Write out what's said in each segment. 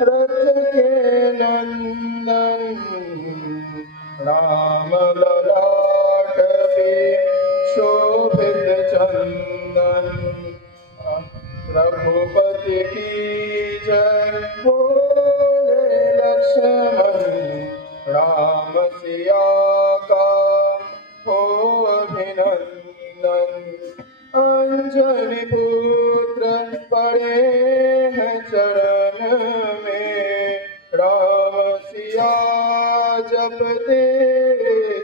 रथ के नंदन राम ललाट पे शोभित चंदन। रघुपति की जय बोले लक्ष्मण राम सिया का हो अभिनंदन। अंजनी पुत्र पड़े हैं चरण में राम सिया जपते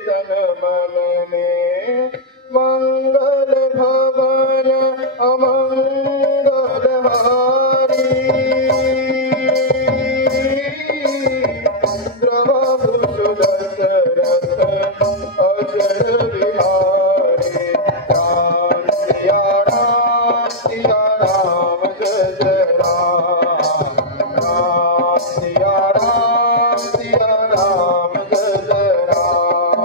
तन मन में। मंगल भवन अमंगल हारी प्रभु सुदशरथ अजर बिहारी। राम सिया राम जय जय राम। राम सिया राम जय जय राम।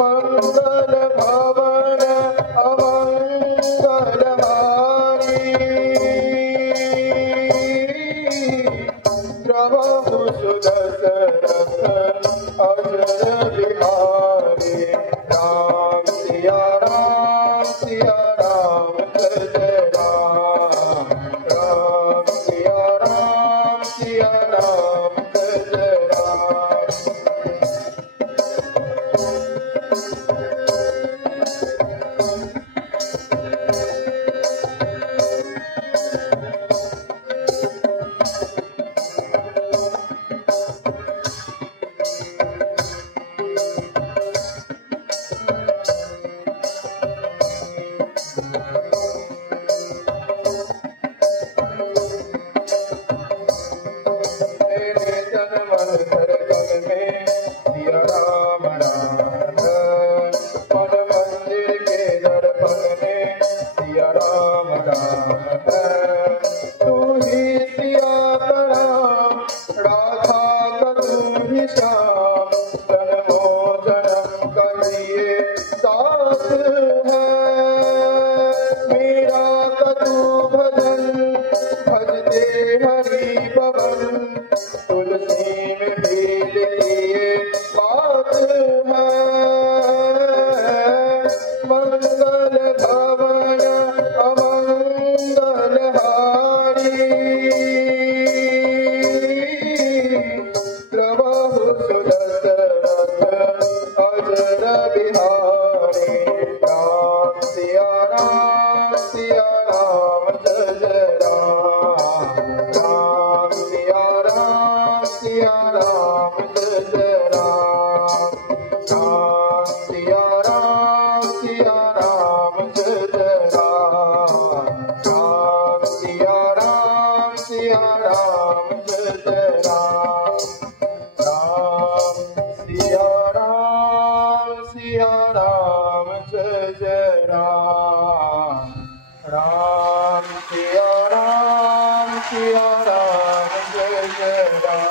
मंगल भवन अमंगल हारी प्रभु सुदशरथ अजर बिहारी। राम सिया राम जय जय राम। राम सिया राम जय जय राम। तुलसी में भील लिए बात है। मंगल भवन अमंगल हारी प्रभु सुदशरथ अजर बिहारी। राम सिया राम जय जय राम। राम सिया राम जय जय राम। राम सिया राम जय जय राम। राम सिया राम जय जय राम। राम सिया राम जय जय राम। राम सिया राम जय जय राम।